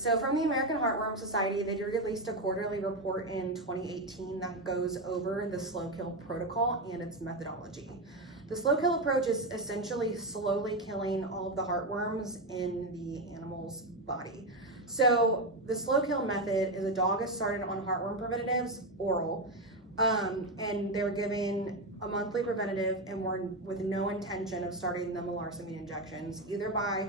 so from the American Heartworm Society, they released a quarterly report in 2018 that goes over the slow kill protocol and its methodology. The slow kill approach is essentially slowly killing all of the heartworms in the animal's body. So the slow kill method is a dog is started on heartworm preventatives, oral, and they're given a monthly preventative and were with no intention of starting the melarsoline injections, either by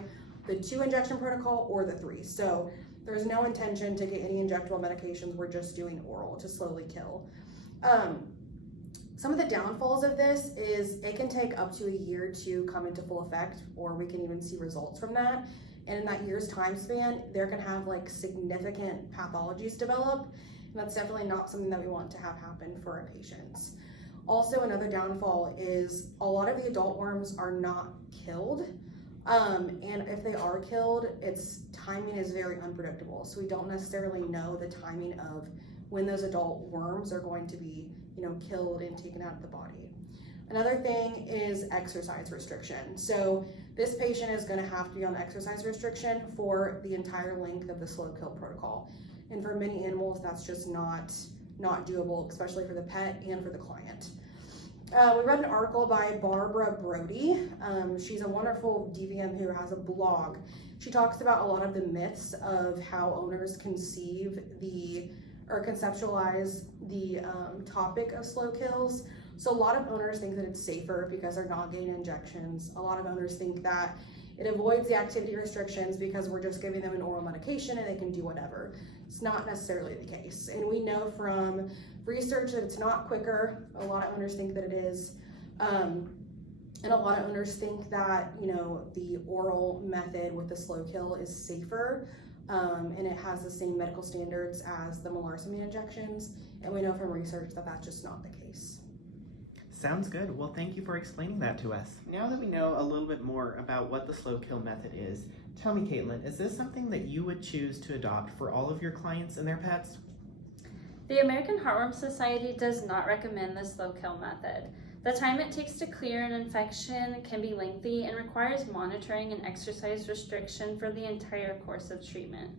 the 2 injection protocol or the 3. So there's no intention to get any injectable medications. We're just doing oral to slowly kill. Some of the downfalls of this is it can take up to a year to come into full effect, or we can even see results from that. And in that year's time span, they're gonna have like significant pathologies develop. And that's definitely not something that we want to have happen for our patients. Also, another downfall is a lot of the adult worms are not killed. And if they are killed, its timing is very unpredictable. So we don't necessarily know the timing of when those adult worms are going to be, killed and taken out of the body. Another thing is exercise restriction. So this patient is going to have to be on exercise restriction for the entire length of the slow kill protocol. And for many animals, that's just not doable, especially for the pet and for the client. We read an article by Barbara Brody. She's a wonderful DVM who has a blog. She talks about a lot of the myths of how owners conceptualize the topic of slow kills. So a lot of owners think that it's safer because they're not getting injections. A lot of owners think that it avoids the activity restrictions because we're just giving them an oral medication and they can do whatever. It's not necessarily the case. And we know from research that it's not quicker. A lot of owners think that it is. And a lot of owners think that, the oral method with the slow kill is safer. And it has the same medical standards as the melarsoline injections. And we know from research that that's just not the case. Sounds good. Well, thank you for explaining that to us. Now that we know a little bit more about what the slow kill method is, tell me, Caitlin, is this something that you would choose to adopt for all of your clients and their pets? The American Heartworm Society does not recommend the slow kill method. The time it takes to clear an infection can be lengthy and requires monitoring and exercise restriction for the entire course of treatment.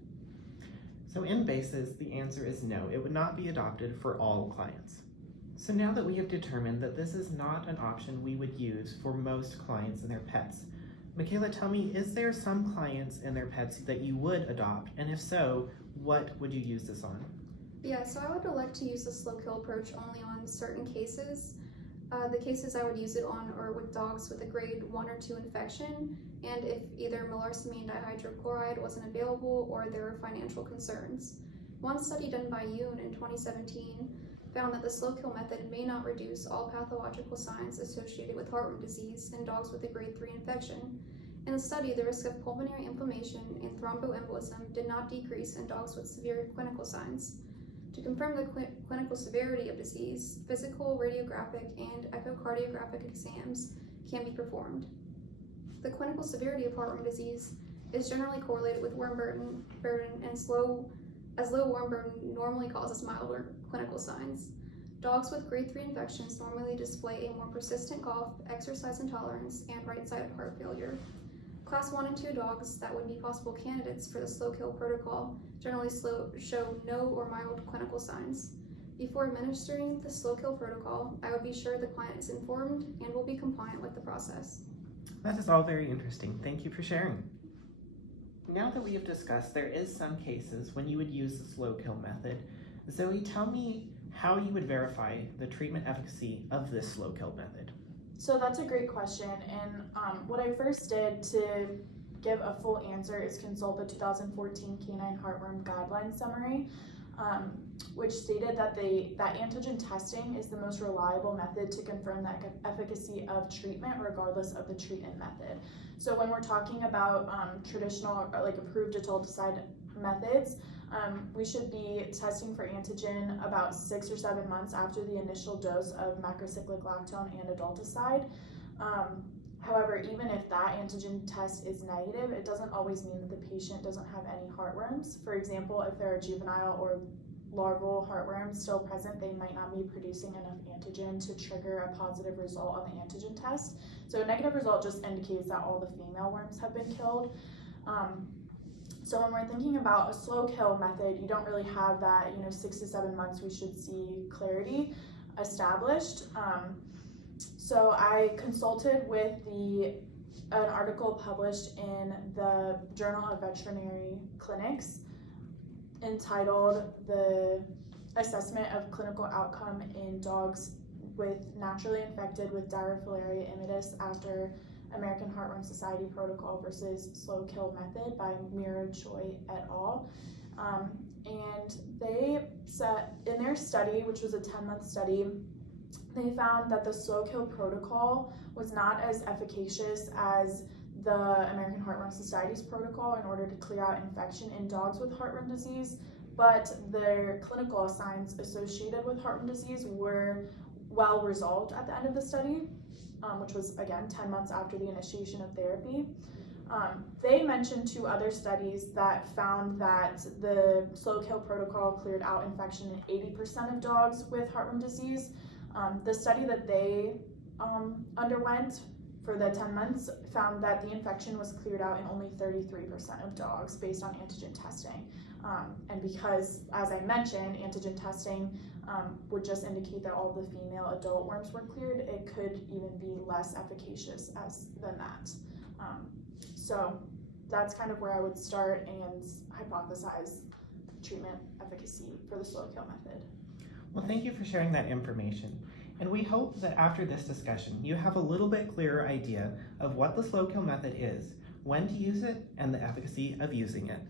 So in basis, the answer is no. It would not be adopted for all clients. So now that we have determined that this is not an option we would use for most clients and their pets, Michaela, tell me, is there some clients and their pets that you would adopt? And if so, what would you use this on? Yeah, so I would elect to use the slow kill approach only on certain cases. The cases I would use it on are with dogs with a grade 1 or 2 infection, and if either melarsoline dihydrochloride wasn't available or there were financial concerns. One study done by Yoon in 2017 found that the slow kill method may not reduce all pathological signs associated with heartworm disease in dogs with a grade 3 infection. In the study, the risk of pulmonary inflammation and thromboembolism did not decrease in dogs with severe clinical signs. To confirm the clinical severity of disease, physical, radiographic, and echocardiographic exams can be performed. The clinical severity of heartworm disease is generally correlated with worm burden and low worm burden normally causes milder clinical signs. Dogs with grade 3 infections normally display a more persistent cough, exercise intolerance, and right-sided heart failure. Class 1 and 2 dogs that would be possible candidates for the slow kill protocol generally show no or mild clinical signs. Before administering the slow kill protocol, I would be sure the client is informed and will be compliant with the process. That is all very interesting. Thank you for sharing. Now that we have discussed there is some cases when you would use the slow kill method, Zoe, tell me how you would verify the treatment efficacy of this slow kill method. So that's a great question, and what I first did to give a full answer is consult the 2014 Canine Heartworm Guideline Summary, which stated that that antigen testing is the most reliable method to confirm the efficacy of treatment regardless of the treatment method. So when we're talking about traditional, like approved adulticide methods, we should be testing for antigen about 6 or 7 months after the initial dose of macrocyclic lactone and adulticide. However, even if that antigen test is negative, it doesn't always mean that the patient doesn't have any heartworms. For example, if there are juvenile or larval heartworms still present, they might not be producing enough antigen to trigger a positive result on the antigen test. So a negative result just indicates that all the female worms have been killed. So when we're thinking about a slow kill method, you don't really have that, 6 to 7 months we should see clarity established. So I consulted with an article published in the Journal of Veterinary Clinics entitled "The Assessment of Clinical Outcome in Dogs Naturally Infected with Diarrhea Immitis After American Heartworm Society Protocol versus Slow Kill Method" by Mira Choi et al. And they said in their study, which was a 10-month study, they found that the slow kill protocol was not as efficacious as the American Heartworm Society's protocol in order to clear out infection in dogs with heartworm disease, but their clinical signs associated with heartworm disease were well resolved at the end of the study, which was, again, 10 months after the initiation of therapy. They mentioned 2 other studies that found that the slow kill protocol cleared out infection in 80% of dogs with heartworm disease. The study that they underwent for the 10 months found that the infection was cleared out in only 33% of dogs based on antigen testing. And because, as I mentioned, antigen testing would just indicate that all the female adult worms were cleared, it could even be less efficacious than that. So that's kind of where I would start and hypothesize treatment efficacy for the slow kill method. Well, thank you for sharing that information. And we hope that after this discussion, you have a little bit clearer idea of what the slow kill method is, when to use it, and the efficacy of using it.